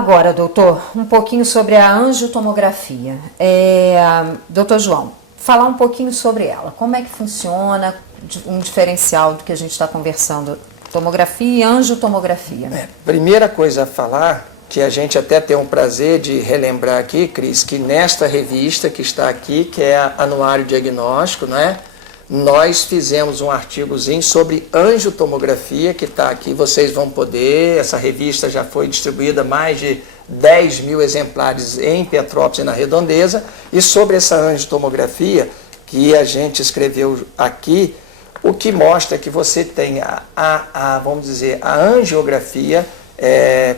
Agora, doutor, um pouquinho sobre a angiotomografia. Doutor João, falar um pouquinho sobre ela. Como é que funciona, um diferencial do que a gente está conversando, tomografia e angiotomografia? Primeira coisa a falar, que a gente até tem um prazer de relembrar aqui, Cris, que nesta revista que está aqui, que é a Anuário Diagnóstico, né, nós fizemos um artigozinho sobre angiotomografia, que está aqui, vocês vão poder, essa revista já foi distribuída mais de 10 mil exemplares em Petrópolis e na Redondeza, e sobre essa angiotomografia que a gente escreveu aqui, o que mostra que você tem vamos dizer, a angiografia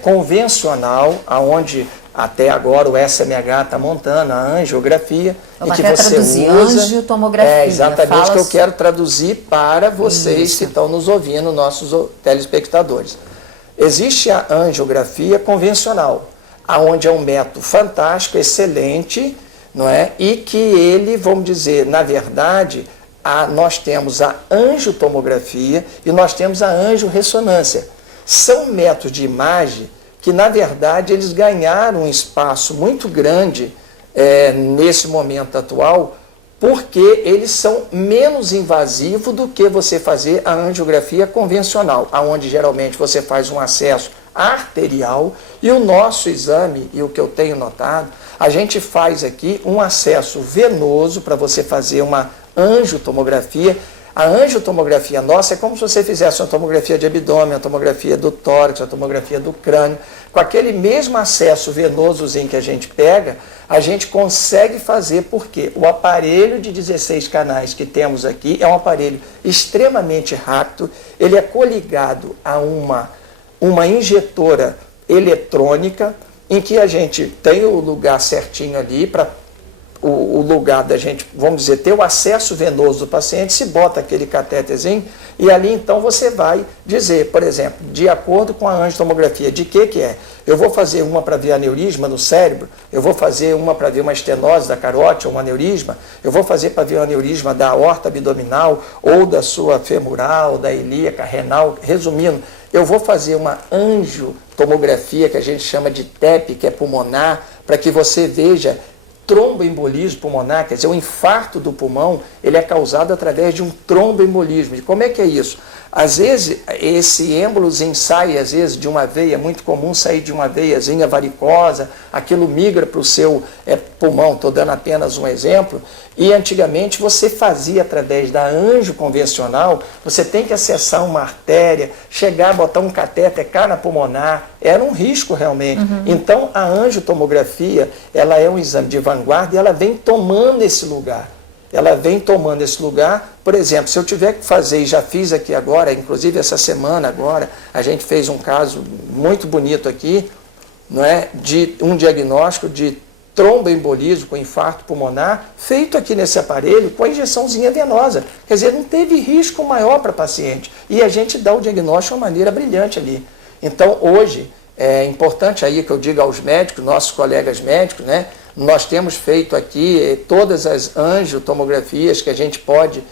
convencional, aonde até agora o SMH está montando a angiografia, e que você usa angiotomografia. Exatamente o que eu quero traduzir para vocês que estão nos ouvindo, nossos telespectadores. Existe a angiografia convencional, aonde é um método fantástico, excelente, não é? E que ele, vamos dizer, na verdade, nós temos a angiotomografia e nós temos a angiorressonância. São métodos de imagem que, na verdade, eles ganharam um espaço muito grande nesse momento atual, porque eles são menos invasivos do que você fazer a angiografia convencional, onde geralmente você faz um acesso arterial, e o nosso exame, e o que eu tenho notado, a gente faz aqui um acesso venoso para você fazer uma angiotomografia. A angiotomografia nossa é como se você fizesse uma tomografia de abdômen, uma tomografia do tórax, uma tomografia do crânio. Com aquele mesmo acesso venosozinho que a gente pega, a gente consegue fazer, porque o aparelho de 16 canais que temos aqui é um aparelho extremamente rápido, ele é coligado a uma injetora eletrônica, em que a gente tem o lugar certinho ali para o lugar da gente, vamos dizer, ter o acesso venoso do paciente, se bota aquele catéterzinho, e ali então você vai dizer, por exemplo, de acordo com a angiotomografia, de que é? Eu vou fazer uma para ver aneurisma no cérebro, eu vou fazer uma para ver uma estenose da carótida, ou um aneurisma, eu vou fazer para ver um aneurisma da aorta abdominal, ou da sua femoral, da ilíaca, renal, resumindo, eu vou fazer uma angiotomografia, que a gente chama de TEP, que é pulmonar, para que você veja tromboembolismo pulmonar, quer dizer, o infarto do pulmão, ele é causado através de um tromboembolismo. E como é que é isso? Às vezes, esse êmbolozinho sai, às vezes, de uma veia, é muito comum sair de uma veiazinha varicosa, aquilo migra para o seu pulmão, estou dando apenas um exemplo, e antigamente você fazia através da angio convencional, você tem que acessar uma artéria, chegar, botar um catéter na pulmonar, era um risco realmente. Então, a angiotomografia, ela é um exame de vanguarda e ela vem tomando esse lugar. Ela vem tomando esse lugar, por exemplo, se eu tiver que fazer, e já fiz aqui agora, inclusive essa semana agora, a gente fez um caso muito bonito aqui, não é, de um diagnóstico de tromboembolismo com infarto pulmonar, feito aqui nesse aparelho com a injeçãozinha venosa. Quer dizer, não teve risco maior para paciente. E a gente dá o diagnóstico de uma maneira brilhante ali. Então, hoje, é importante aí que eu diga aos médicos, nossos colegas médicos, né? Nós temos feito aqui todas as angiotomografias que a gente pode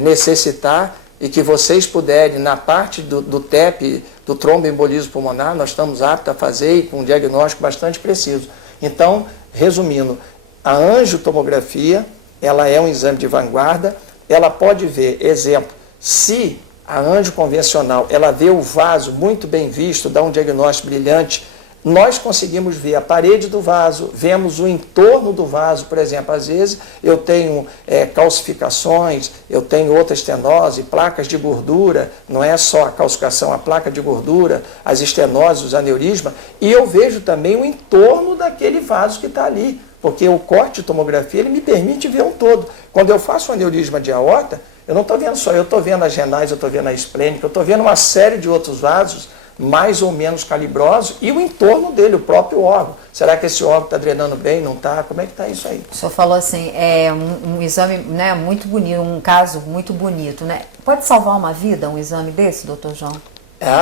necessitar e que vocês puderem, na parte do TEP, do tromboembolismo pulmonar, nós estamos aptos a fazer e com um diagnóstico bastante preciso. Então, resumindo, a angiotomografia, ela é um exame de vanguarda, ela pode ver, exemplo, se a angio convencional, ela vê o vaso muito bem visto, dá um diagnóstico brilhante, nós conseguimos ver a parede do vaso, vemos o entorno do vaso, por exemplo, às vezes eu tenho calcificações, eu tenho outra estenose, placas de gordura, não é só a calcificação, a placa de gordura, as estenoses, os aneurismas, e eu vejo também o entorno daquele vaso que está ali, porque o corte de tomografia ele me permite ver um todo. Quando eu faço um aneurisma de aorta, eu não estou vendo só, eu estou vendo as renais, eu estou vendo a esplênica, eu estou vendo uma série de outros vasos, mais ou menos calibroso, e o entorno dele, o próprio órgão. Será que esse órgão está drenando bem, não está? Como é que está isso aí? O senhor falou assim, um exame, né, muito bonito, um caso muito bonito, né? Pode salvar uma vida um exame desse, doutor João?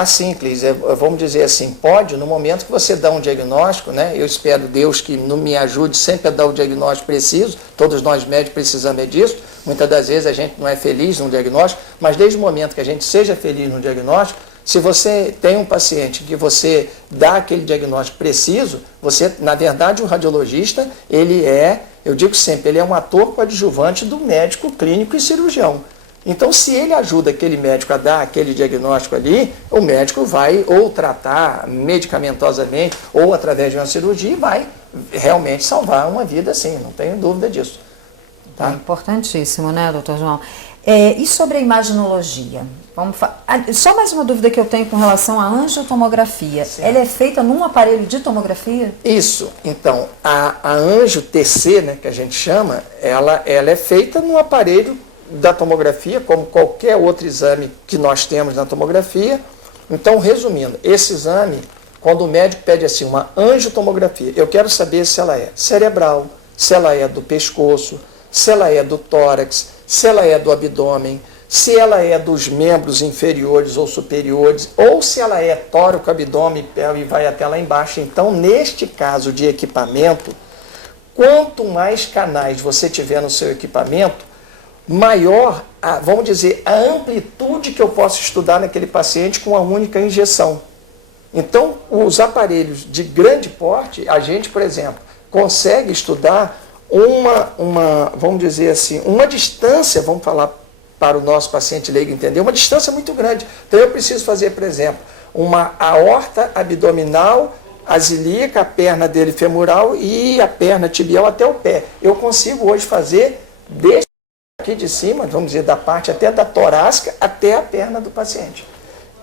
Sim, Clis, vamos dizer assim, pode, no momento que você dá um diagnóstico, né, eu espero Deus que não me ajude sempre a dar o diagnóstico preciso, todos nós médicos precisamos disso, muitas das vezes a gente não é feliz no diagnóstico, mas desde o momento que a gente seja feliz no diagnóstico, Se você tem um paciente que você dá aquele diagnóstico preciso, você, na verdade, o radiologista, ele é, eu digo sempre, ele é um ator coadjuvante do médico clínico e cirurgião. Então, se ele ajuda aquele médico a dar aquele diagnóstico ali, o médico vai ou tratar medicamentosamente ou através de uma cirurgia e vai realmente salvar uma vida, sim, não tenho dúvida disso. Tá? É importantíssimo, né, doutor João? E sobre a imaginologia? Só mais uma dúvida que eu tenho com relação à angiotomografia. Sim. Ela é feita num aparelho de tomografia? Isso. Então, a angio-TC, né, que a gente chama, ela é feita num aparelho da tomografia, como qualquer outro exame que nós temos na tomografia. Então, resumindo, esse exame, quando o médico pede assim, uma angiotomografia, eu quero saber se ela é cerebral, se ela é do pescoço, se ela é do tórax, se ela é do abdômen, se ela é dos membros inferiores ou superiores, ou se ela é tórax, abdômen, pelve e vai até lá embaixo. Então, neste caso de equipamento, quanto mais canais você tiver no seu equipamento, maior, vamos dizer, a amplitude que eu posso estudar naquele paciente com uma única injeção. Então, os aparelhos de grande porte, a gente, por exemplo, consegue estudar vamos dizer assim, uma distância, vamos falar para o nosso paciente leigo entender, uma distância muito grande. Então, eu preciso fazer, por exemplo, uma aorta abdominal, a ilíaca, a perna dele femoral e a perna tibial até o pé. Eu consigo hoje fazer desde aqui de cima, vamos dizer, da parte até da torácica até a perna do paciente.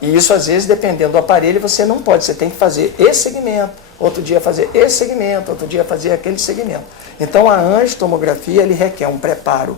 E isso, às vezes, dependendo do aparelho, você não pode. Você tem que fazer esse segmento, outro dia fazer esse segmento, outro dia fazer aquele segmento. Então, a angiotomografia, ele requer um preparo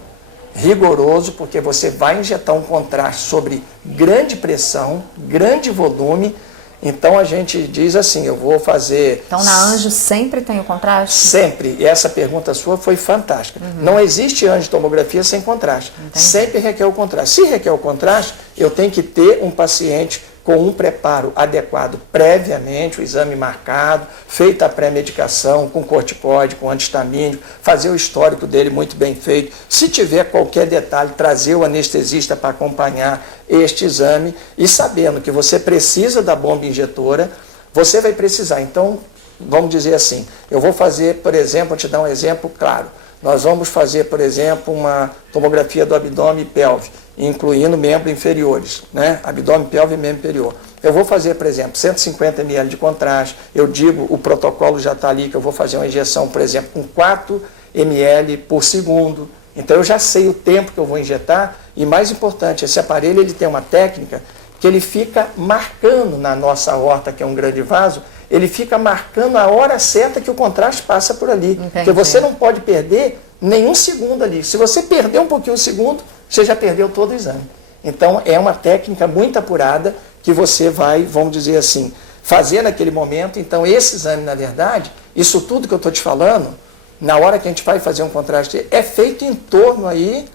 rigoroso, porque você vai injetar um contraste sobre grande pressão, grande volume. Então, a gente diz assim, eu vou fazer... Então, na angio sempre tem o contraste? Sempre. E essa pergunta sua foi fantástica. Uhum. Não existe angiotomografia sem contraste. Entendi. Sempre requer o contraste. Se requer o contraste, eu tenho que ter um paciente com um preparo adequado previamente, o exame marcado, feita a pré-medicação, com corticoide, com antihistamínico, fazer o histórico dele muito bem feito. Se tiver qualquer detalhe, trazer o anestesista para acompanhar este exame e sabendo que você precisa da bomba injetora, você vai precisar. Então, vamos dizer assim, eu vou fazer, por exemplo, vou te dar um exemplo claro. Nós vamos fazer, por exemplo, uma tomografia do abdômen e pelve, incluindo membros inferiores, né? Abdômen, pelve e membro inferior. Eu vou fazer, por exemplo, 150 ml de contraste, eu digo, o protocolo já está ali, que eu vou fazer uma injeção, por exemplo, com 4 ml por segundo. Então, eu já sei o tempo que eu vou injetar e, mais importante, esse aparelho ele tem uma técnica que ele fica marcando na nossa aorta, que é um grande vaso, ele fica marcando a hora certa que o contraste passa por ali. Entendi. Porque você não pode perder nenhum segundo ali. Se você perder um pouquinho de segundo, você já perdeu todo o exame. Então, é uma técnica muito apurada que você vai, vamos dizer assim, fazer naquele momento. Então, esse exame, na verdade, isso tudo que eu estou te falando, na hora que a gente vai fazer um contraste, é feito em torno aí,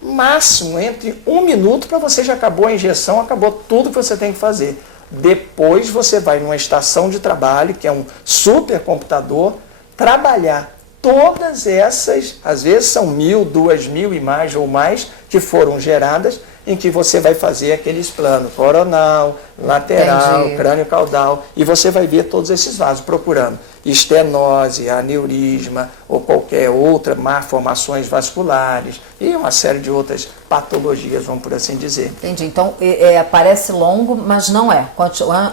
máximo, entre 1 minuto, para você já acabou a injeção, acabou tudo que você tem que fazer. Depois você vai numa estação de trabalho, que é um supercomputador, trabalhar todas essas, às vezes são 1.000, 2.000 imagens ou mais, que foram geradas, em que você vai fazer aqueles planos coronal, lateral, crânio caudal, e você vai ver todos esses vasos procurando estenose, aneurisma ou qualquer outra malformações vasculares e uma série de outras patologias, vamos por assim dizer. Entendi. Então, parece longo, mas não é.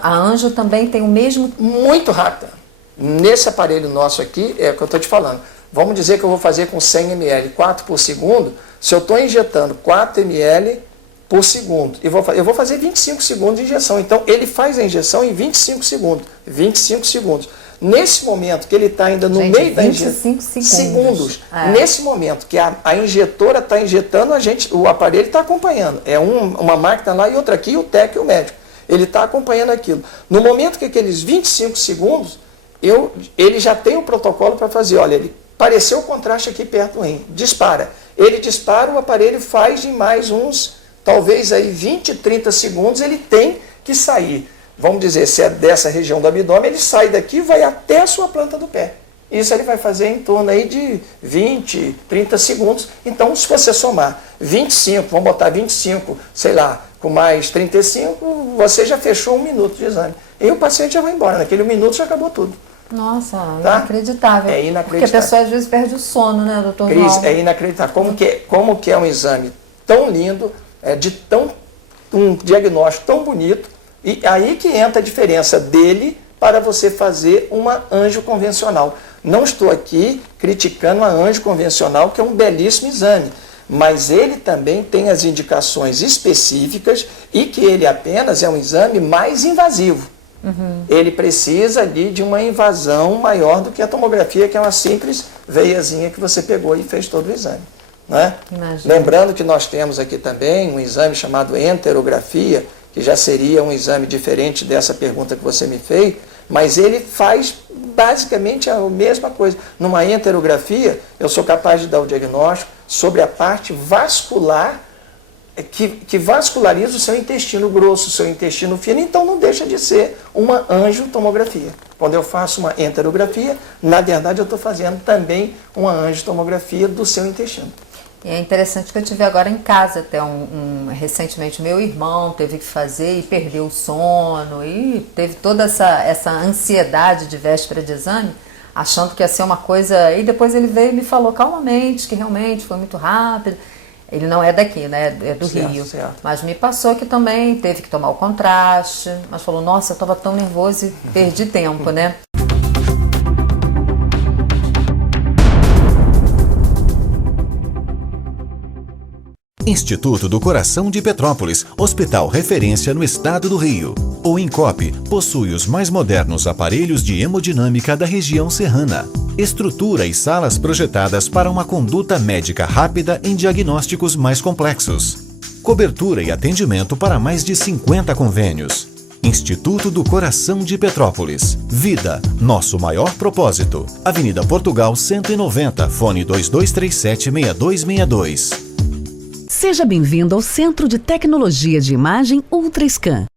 A angio também tem o mesmo... Muito rápida. Nesse aparelho nosso aqui, é o que eu estou te falando. Vamos dizer que eu vou fazer com 100 ml, 4 por segundo. Se eu estou injetando 4 ml por segundo, eu vou fazer 25 segundos de injeção. Então, ele faz a injeção em 25 segundos. 25 segundos. Nesse momento que ele está ainda no meio da injeção... 25 segundos. Nesse momento que a injetora está injetando, o aparelho está acompanhando. É uma máquina lá e outra aqui, o técnico e o médico. Ele está acompanhando aquilo. No momento que aqueles 25 segundos... ele já tem o protocolo para fazer, olha, ele apareceu o contraste aqui perto do rim, dispara. Ele dispara, o aparelho faz em mais uns, talvez aí 20, 30 segundos, ele tem que sair. Vamos dizer, se é dessa região do abdômen, ele sai daqui e vai até a sua planta do pé. Isso ele vai fazer em torno aí de 20, 30 segundos. Então, se você somar 25, vamos botar 25, sei lá, com mais 35, você já fechou 1 minuto de exame. E o paciente já vai embora, naquele 1 minuto já acabou tudo. Nossa, tá? Inacreditável. É inacreditável. Porque a pessoa às vezes perde o sono, né, doutor Cris, João? é inacreditável. Como que é um exame tão lindo, um diagnóstico tão bonito, e aí que entra a diferença dele para você fazer uma anjo convencional. Não estou aqui criticando a anjo convencional, que é um belíssimo exame, mas ele também tem as indicações específicas e que ele apenas é um exame mais invasivo. Ele precisa ali de uma invasão maior do que a tomografia, que é uma simples veiazinha que você pegou e fez todo o exame. Né? Lembrando que nós temos aqui também um exame chamado enterografia, que já seria um exame diferente dessa pergunta que você me fez, mas ele faz basicamente a mesma coisa. Numa enterografia, eu sou capaz de dar o diagnóstico sobre a parte vascular, que vasculariza o seu intestino grosso, o seu intestino fino, então não deixa de ser uma angiotomografia. Quando eu faço uma enterografia, na verdade eu estou fazendo também uma angiotomografia do seu intestino. É interessante que eu tive agora em casa até recentemente meu irmão teve que fazer e perdeu o sono e teve toda essa ansiedade de véspera de exame, achando que ia ser uma coisa, e depois ele veio e me falou calmamente que realmente foi muito rápido. Ele não é daqui, né? É do Rio. Certo. Mas me passou que também teve que tomar o contraste, mas falou, nossa, eu estava tão nervoso e perdi tempo, né? Instituto do Coração de Petrópolis, hospital referência no estado do Rio. O INCOP possui os mais modernos aparelhos de hemodinâmica da região serrana. Estrutura e salas projetadas para uma conduta médica rápida em diagnósticos mais complexos. Cobertura e atendimento para mais de 50 convênios. Instituto do Coração de Petrópolis. Vida, nosso maior propósito. Avenida Portugal 190, fone 2237-6262. Seja bem-vindo ao Centro de Tecnologia de Imagem UltraScan.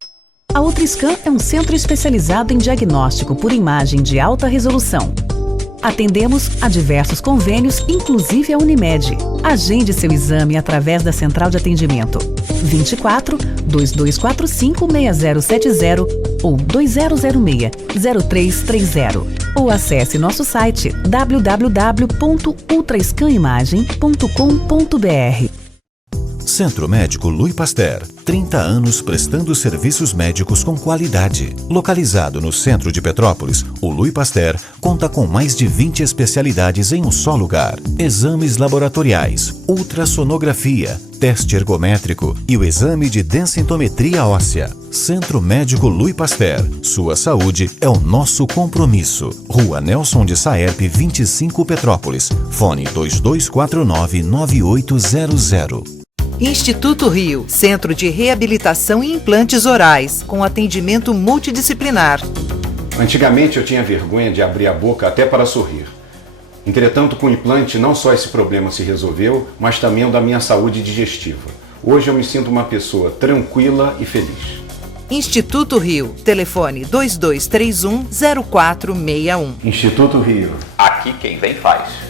A UltraScan é um centro especializado em diagnóstico por imagem de alta resolução. Atendemos a diversos convênios, inclusive a Unimed. Agende seu exame através da central de atendimento 24 2245 6070 ou 2006 0330. Ou acesse nosso site www.ultrascanimagem.com.br. Centro Médico Louis Pasteur, 30 anos prestando serviços médicos com qualidade. Localizado no centro de Petrópolis, o Louis Pasteur conta com mais de 20 especialidades em um só lugar. Exames laboratoriais, ultrassonografia, teste ergométrico e o exame de densitometria óssea. Centro Médico Louis Pasteur. Sua saúde é o nosso compromisso. Rua Nelson de Saerpe, 25 Petrópolis. Fone 2249-9800. Instituto Rio, Centro de Reabilitação e Implantes Orais, com atendimento multidisciplinar. Antigamente eu tinha vergonha de abrir a boca até para sorrir. Entretanto, com o implante, não só esse problema se resolveu, mas também o da minha saúde digestiva. Hoje eu me sinto uma pessoa tranquila e feliz. Instituto Rio, telefone 2231-0461. Instituto Rio. Aqui quem vem faz.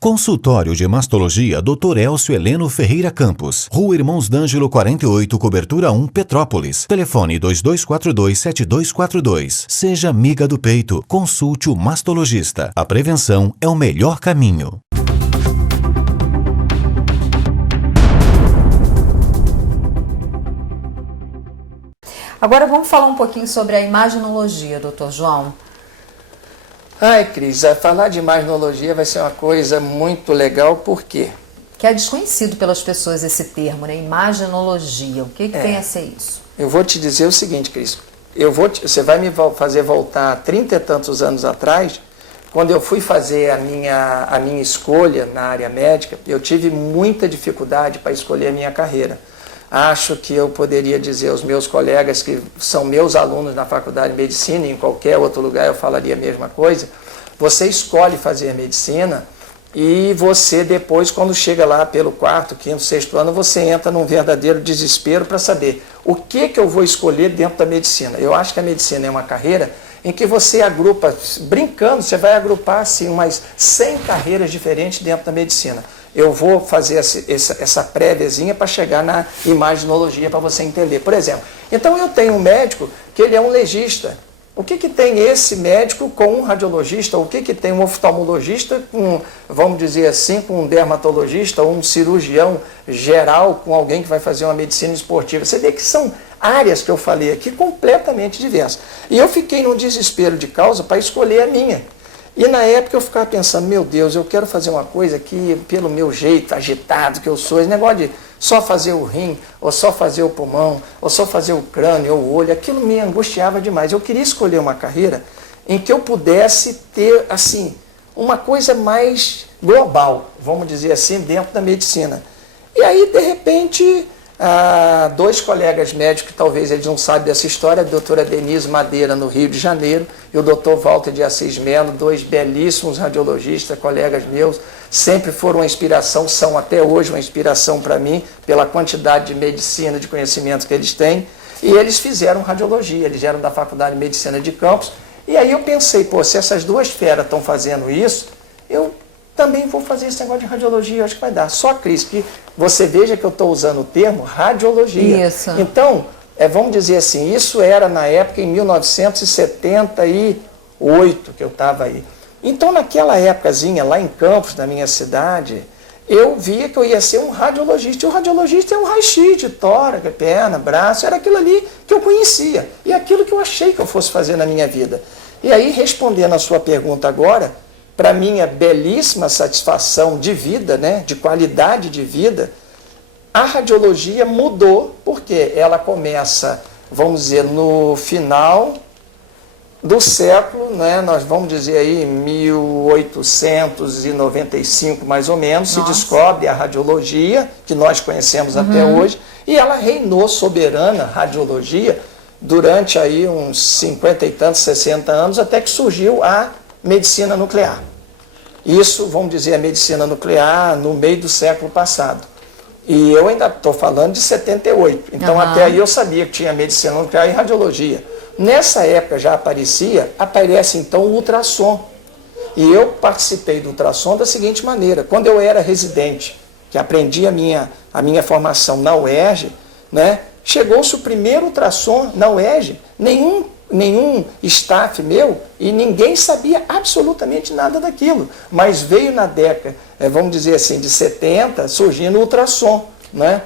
Consultório de Mastologia Dr. Elcio Heleno Ferreira Campos, Rua Irmãos D'Angelo 48, Cobertura 1, Petrópolis. Telefone 2242-7242. Seja amiga do peito, consulte o mastologista. A prevenção é o melhor caminho. Agora vamos falar um pouquinho sobre a imaginologia, doutor João. Ai, Cris, falar de imaginologia vai ser uma coisa muito legal, por quê? Que é desconhecido pelas pessoas esse termo, né? Imaginologia. O que vem a ser isso? Eu vou te dizer o seguinte, Cris. Você vai me fazer voltar 30 e tantos anos atrás, quando eu fui fazer a minha escolha na área médica, eu tive muita dificuldade para escolher a minha carreira. Acho que eu poderia dizer aos meus colegas que são meus alunos na faculdade de medicina, e em qualquer outro lugar eu falaria a mesma coisa. Você escolhe fazer medicina e você depois, quando chega lá pelo 4º, 5º, 6º ano, você entra num verdadeiro desespero para saber o que eu vou escolher dentro da medicina. Eu acho que a medicina é uma carreira em que você agrupa, brincando, você vai agrupar assim, umas 100 carreiras diferentes dentro da medicina. Eu vou fazer essa préviazinha para chegar na imaginologia para você entender. Por exemplo, então eu tenho um médico que ele é um legista. O que tem esse médico com um radiologista? O que tem um oftalmologista com, vamos dizer assim, com um dermatologista ou um cirurgião geral com alguém que vai fazer uma medicina esportiva? Você vê que são áreas que eu falei aqui completamente diversas. E eu fiquei num desespero de causa para escolher a minha. E na época eu ficava pensando, meu Deus, eu quero fazer uma coisa que, pelo meu jeito agitado que eu sou, esse negócio de só fazer o rim, ou só fazer o pulmão, ou só fazer o crânio, ou o olho, aquilo me angustiava demais. Eu queria escolher uma carreira em que eu pudesse ter, assim, uma coisa mais global, vamos dizer assim, dentro da medicina. E aí, de repente, dois colegas médicos, que talvez eles não saibam dessa história, a doutora Denise Madeira, no Rio de Janeiro, e o doutor Walter de Assis Melo, dois belíssimos radiologistas, colegas meus, sempre foram uma inspiração, são até hoje uma inspiração para mim, pela quantidade de medicina, de conhecimentos que eles têm, e eles fizeram radiologia, eles eram da Faculdade de Medicina de Campos, e aí eu pensei, pô, se essas duas feras estão fazendo isso, eu também vou fazer esse negócio de radiologia, eu acho que vai dar. Só, Cris, que você veja que eu estou usando o termo radiologia. Isso. Então, vamos dizer assim, isso era na época em 1978 que eu estava aí. Então, naquela épocazinha, lá em Campos, na minha cidade, eu via que eu ia ser um radiologista. E o radiologista é um raio-x de tórax, perna, braço, era aquilo ali que eu conhecia. E aquilo que eu achei que eu fosse fazer na minha vida. E aí, respondendo a sua pergunta agora, para minha belíssima satisfação de vida, né, de qualidade de vida, a radiologia mudou, porque ela começa, vamos dizer, no final do século, né, nós vamos dizer aí 1895 mais ou menos, se descobre a radiologia, que nós conhecemos até hoje, e ela reinou soberana, radiologia, durante aí uns 50 e tantos, 60 anos, até que surgiu a medicina nuclear. Isso, vamos dizer, a medicina nuclear no meio do século passado. E eu ainda estou falando de 78. Então, até aí eu sabia que tinha medicina nuclear e radiologia. Nessa época já aparece então o ultrassom. E eu participei do ultrassom da seguinte maneira. Quando eu era residente, que aprendi a minha formação na UERJ, né, chegou-se o primeiro ultrassom na UERJ, nenhum staff meu, e ninguém sabia absolutamente nada daquilo. Mas veio na década, vamos dizer assim, de 70, surgindo o ultrassom, né?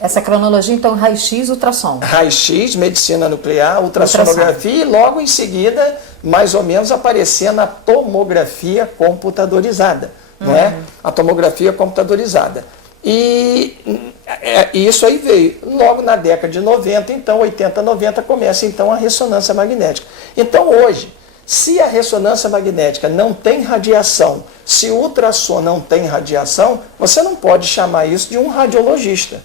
Essa cronologia, então, raio-x, ultrassom. Raio-x, medicina nuclear, ultrassonografia, e logo em seguida, mais ou menos, aparecendo a tomografia computadorizada, não é? A tomografia computadorizada. E isso aí veio. Logo na década de 90, então, 80, 90, começa então a ressonância magnética. Então, hoje, se a ressonância magnética não tem radiação, se o ultrassom não tem radiação, você não pode chamar isso de um radiologista.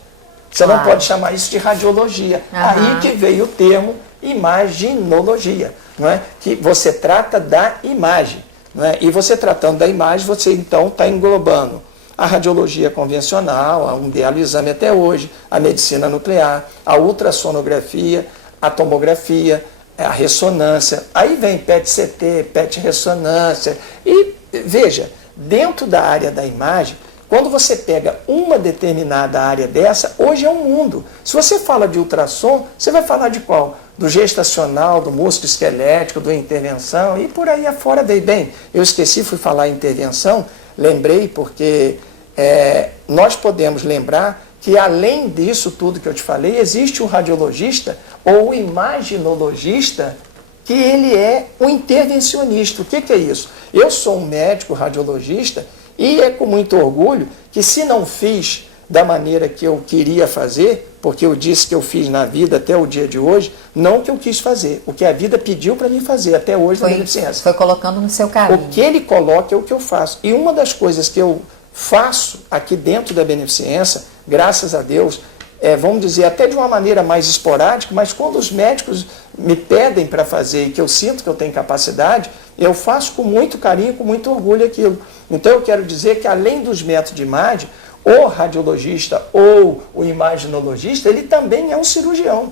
Você não pode chamar isso de radiologia. Aí que veio o termo imaginologia, não é? Que você trata da imagem. Não é? E você tratando da imagem, você então está englobando a radiologia convencional, um belo exame até hoje, a medicina nuclear, a ultrassonografia, a tomografia, a ressonância. Aí vem PET-CT, PET-ressonância. E veja, dentro da área da imagem, quando você pega uma determinada área dessa, hoje é um mundo. Se você fala de ultrassom, você vai falar de qual? Do gestacional, do músculo esquelético, do intervenção e por aí afora. Bem, eu esqueci, fui falar em intervenção, lembrei porque nós podemos lembrar que além disso tudo que eu te falei, existe o radiologista ou o imaginologista, que ele é o intervencionista. O que é isso? Eu sou um médico radiologista e é com muito orgulho que, se não fiz da maneira que eu queria fazer, porque eu disse que eu fiz na vida até o dia de hoje, não o que eu quis fazer, o que a vida pediu para mim fazer até hoje na medicina. Foi colocando no seu caminho. O que ele coloca é o que eu faço. E uma das coisas que eu faço aqui dentro da beneficência, graças a Deus, vamos dizer, até de uma maneira mais esporádica, mas quando os médicos me pedem para fazer e que eu sinto que eu tenho capacidade, eu faço com muito carinho, com muito orgulho aquilo. Então eu quero dizer que além dos métodos de imagem, o radiologista ou o imaginologista, ele também é um cirurgião.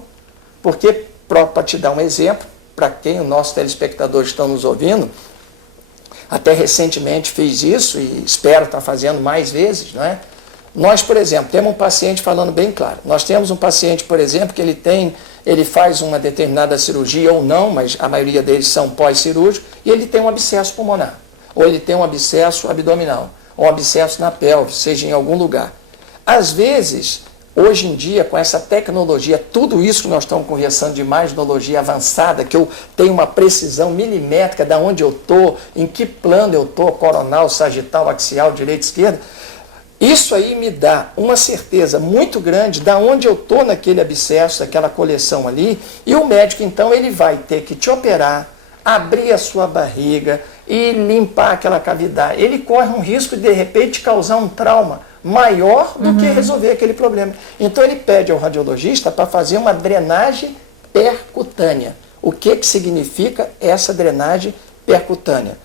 Porque, para te dar um exemplo, para quem os nossos telespectadores estão nos ouvindo, até recentemente fiz isso e espero estar fazendo mais vezes, não é? Nós, por exemplo, temos um paciente falando bem claro. Nós temos um paciente, por exemplo, que ele faz uma determinada cirurgia ou não, mas a maioria deles são pós-cirúrgicos, e ele tem um abscesso pulmonar, ou ele tem um abscesso abdominal, ou um abscesso na pelve, seja em algum lugar. Às vezes, hoje em dia, com essa tecnologia, tudo isso que nós estamos conversando de imaginologia avançada, que eu tenho uma precisão milimétrica de onde eu estou, em que plano eu estou, coronal, sagital, axial, direita, esquerda, isso aí me dá uma certeza muito grande de onde eu estou naquele abscesso, daquela coleção ali, e o médico, então, ele vai ter que te operar, abrir a sua barriga e limpar aquela cavidade. Ele corre um risco de repente, causar um trauma maior do que resolver aquele problema. Então, ele pede ao radiologista para fazer uma drenagem percutânea. O que significa essa drenagem percutânea?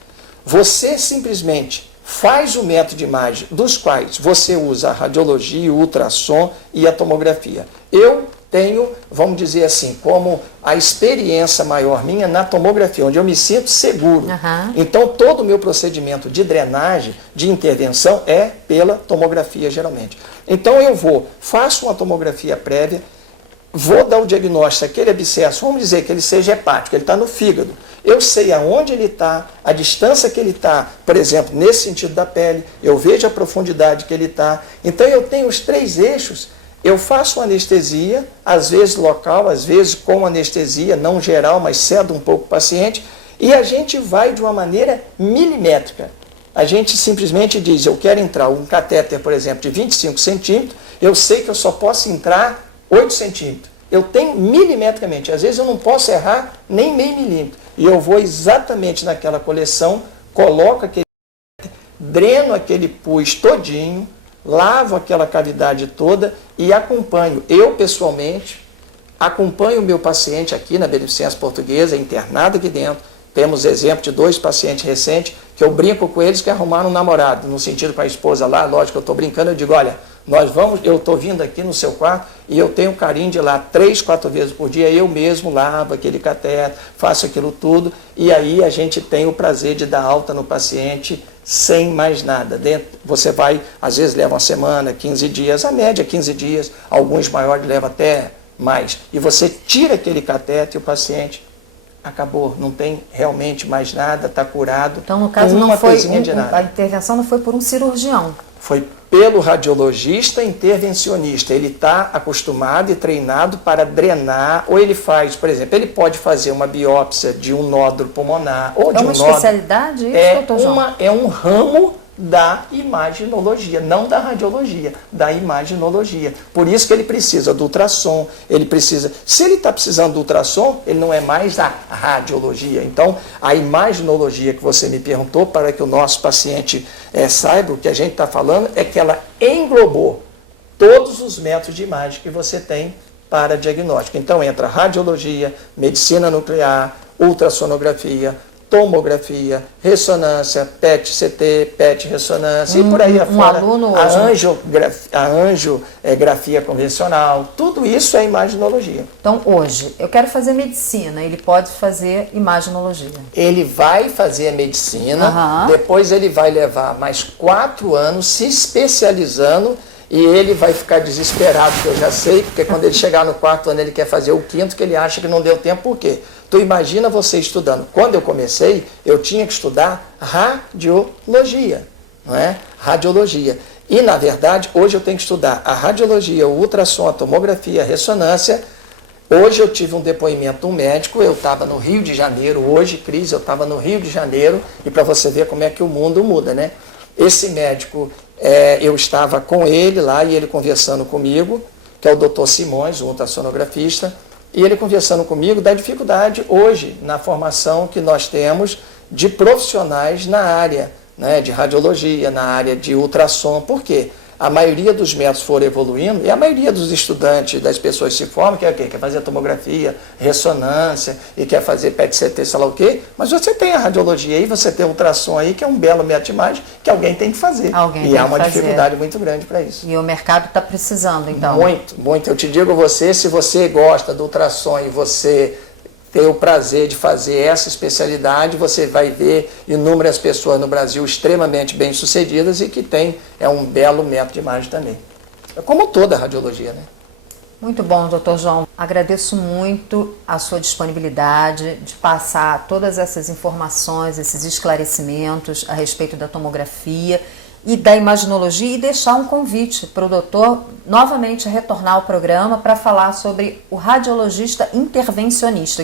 Você simplesmente faz o método de imagem, dos quais você usa a radiologia, o ultrassom e a tomografia. Eu tenho, vamos dizer assim, como a experiência maior minha na tomografia, onde eu me sinto seguro. Então, todo o meu procedimento de drenagem, de intervenção, é pela tomografia, geralmente. Então, faço uma tomografia prévia, vou dar o diagnóstico, aquele abscesso, vamos dizer que ele seja hepático, ele está no fígado. Eu sei aonde ele está, a distância que ele está, por exemplo, nesse sentido da pele, eu vejo a profundidade que ele está. Então, eu tenho os 3 eixos, eu faço anestesia, às vezes local, às vezes com anestesia, não geral, mas cedo um pouco o paciente, e a gente vai de uma maneira milimétrica. A gente simplesmente diz, eu quero entrar um catéter, por exemplo, de 25 centímetros, eu sei que eu só posso entrar 8 centímetros. Eu tenho milimetricamente, às vezes eu não posso errar nem meio milímetro. E eu vou exatamente naquela coleção, coloco aquele, dreno aquele pus todinho, lavo aquela cavidade toda e acompanho. Eu, pessoalmente, acompanho o meu paciente aqui na Beneficência Portuguesa, internado aqui dentro. Temos exemplo de 2 pacientes recentes que eu brinco com eles que arrumaram um namorado, no sentido com a esposa lá, lógico que eu estou brincando, eu digo, olha, eu estou vindo aqui no seu quarto e eu tenho carinho de ir lá 3, 4 vezes por dia, eu mesmo lavo aquele cateter, faço aquilo tudo, e aí a gente tem o prazer de dar alta no paciente sem mais nada. Você vai, às vezes leva uma semana, 15 dias, a média 15 dias, alguns maiores levam até mais. E você tira aquele cateter e o paciente acabou, não tem realmente mais nada, está curado. Então, no caso, não foi a intervenção não foi por um cirurgião. Foi pelo radiologista intervencionista. Ele está acostumado e treinado para drenar, ou ele faz, por exemplo, ele pode fazer uma biópsia de um nódulo pulmonar, ou de um nódulo... É uma especialidade isso, doutor João? É um ramo da imaginologia, não da radiologia, da imaginologia. Por isso que ele precisa do ultrassom, ele precisa... Se ele está precisando do ultrassom, ele não é mais da radiologia. Então, a imaginologia que você me perguntou, para que o nosso paciente saiba o que a gente está falando, é que ela englobou todos os métodos de imagem que você tem para diagnóstico. Então, entra radiologia, medicina nuclear, ultrassonografia, tomografia, ressonância, PET-CT, PET-ressonância e por aí afora, a angiografia convencional, tudo isso é imaginologia. Então, hoje, eu quero fazer medicina, ele pode fazer imaginologia? Ele vai fazer a medicina, depois ele vai levar mais 4 anos se especializando e ele vai ficar desesperado, que eu já sei, porque quando ele chegar no 4º ano ele quer fazer o 5º, que ele acha que não deu tempo, por quê? Tu imagina você estudando. Quando eu comecei, eu tinha que estudar radiologia, não é? Radiologia. E, na verdade, hoje eu tenho que estudar a radiologia, o ultrassom, a tomografia, a ressonância. Hoje eu tive um depoimento de um médico, eu estava no Rio de Janeiro, hoje, Cris, eu estava no Rio de Janeiro, e para você ver como é que o mundo muda, né? Esse médico, eu estava com ele lá, e ele conversando comigo, que é o Dr. Simões, um ultrassonografista, e ele conversando comigo da dificuldade hoje na formação que nós temos de profissionais na área, né, de radiologia, na área de ultrassom. Por quê? A maioria dos métodos foram evoluindo e a maioria dos estudantes, das pessoas que se formam, quer o quê? Quer fazer tomografia, ressonância e quer fazer PET-CT, sei lá o quê. Mas você tem a radiologia aí, você tem o ultrassom aí, que é um belo método de imagem que alguém tem que fazer. E há uma dificuldade muito grande para isso. E o mercado está precisando, então? Muito, muito. Eu te digo se você gosta do ultrassom e você ter o prazer de fazer essa especialidade, você vai ver inúmeras pessoas no Brasil extremamente bem-sucedidas e que é um belo método de imagem também. É como toda a radiologia, né? Muito bom, doutor João. Agradeço muito a sua disponibilidade de passar todas essas informações, esses esclarecimentos a respeito da tomografia e da imaginologia e deixar um convite para o doutor novamente retornar ao programa para falar sobre o radiologista intervencionista,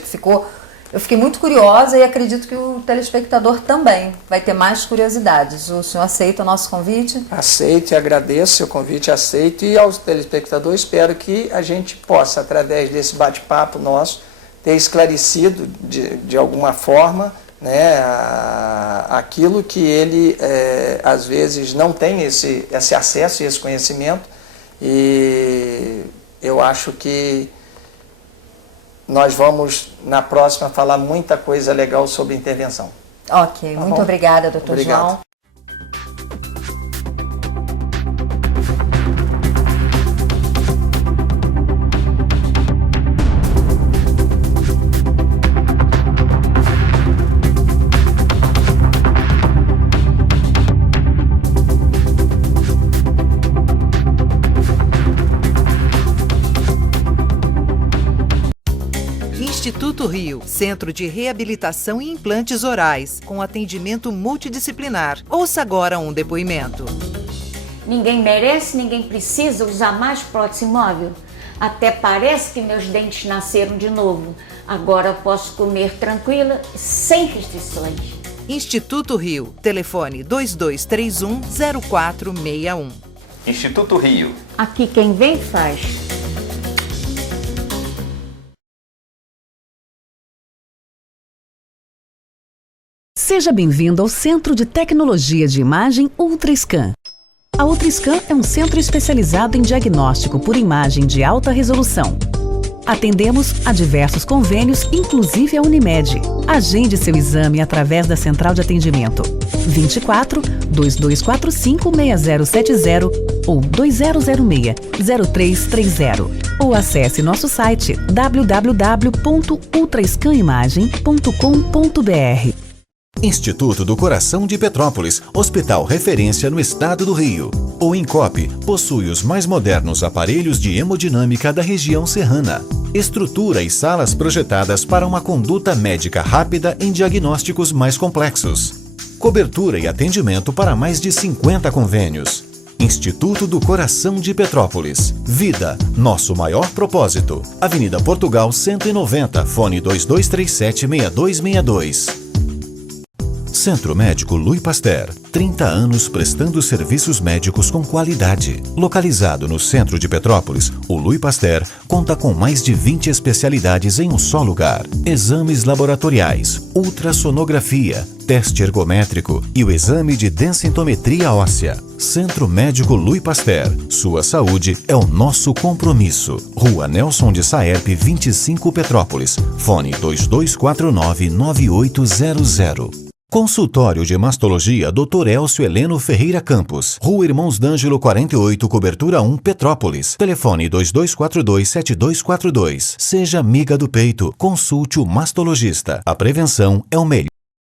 eu fiquei muito curiosa e acredito que o telespectador também vai ter mais curiosidades. O senhor aceita o nosso convite? Aceito e agradeço o convite, aceito, e aos telespectadores espero que a gente possa, através desse bate-papo nosso, ter esclarecido de alguma forma, né, aquilo que ele às vezes não tem esse acesso e esse conhecimento, e eu acho que nós vamos na próxima falar muita coisa legal sobre intervenção. Ok, Tá muito bom? obrigada, doutor Obrigado. João. Instituto Rio, Centro de Reabilitação e Implantes Orais, com atendimento multidisciplinar. Ouça agora um depoimento. Ninguém merece, ninguém precisa usar mais prótese móvel. Até parece que meus dentes nasceram de novo. Agora posso comer tranquila, sem restrições. Instituto Rio, telefone 2231-0461. Instituto Rio. Aqui quem vem faz. Seja bem-vindo ao Centro de Tecnologia de Imagem UltraScan. A UltraScan é um centro especializado em diagnóstico por imagem de alta resolução. Atendemos a diversos convênios, inclusive a Unimed. Agende seu exame através da central de atendimento 24 2245 6070 ou 2006 0330. Ou acesse nosso site www.ultrascanimagem.com.br. Instituto do Coração de Petrópolis, hospital referência no estado do Rio. O INCOP possui os mais modernos aparelhos de hemodinâmica da região serrana. Estrutura e salas projetadas para uma conduta médica rápida em diagnósticos mais complexos. Cobertura e atendimento para mais de 50 convênios. Instituto do Coração de Petrópolis. Vida, nosso maior propósito. Avenida Portugal 190, fone 2237-6262. Centro Médico Louis Pasteur, 30 anos prestando serviços médicos com qualidade. Localizado no centro de Petrópolis, o Louis Pasteur conta com mais de 20 especialidades em um só lugar. Exames laboratoriais, ultrassonografia, teste ergométrico e o exame de densitometria óssea. Centro Médico Louis Pasteur. Sua saúde é o nosso compromisso. Rua Nelson de Saerpe, 25 Petrópolis. Fone 2249-9800. Consultório de Mastologia Dr. Elcio Heleno Ferreira Campos. Rua Irmãos D'Angelo 48, Cobertura 1, Petrópolis. Telefone 2242-7242. Seja amiga do peito. Consulte o mastologista. A prevenção é o melhor.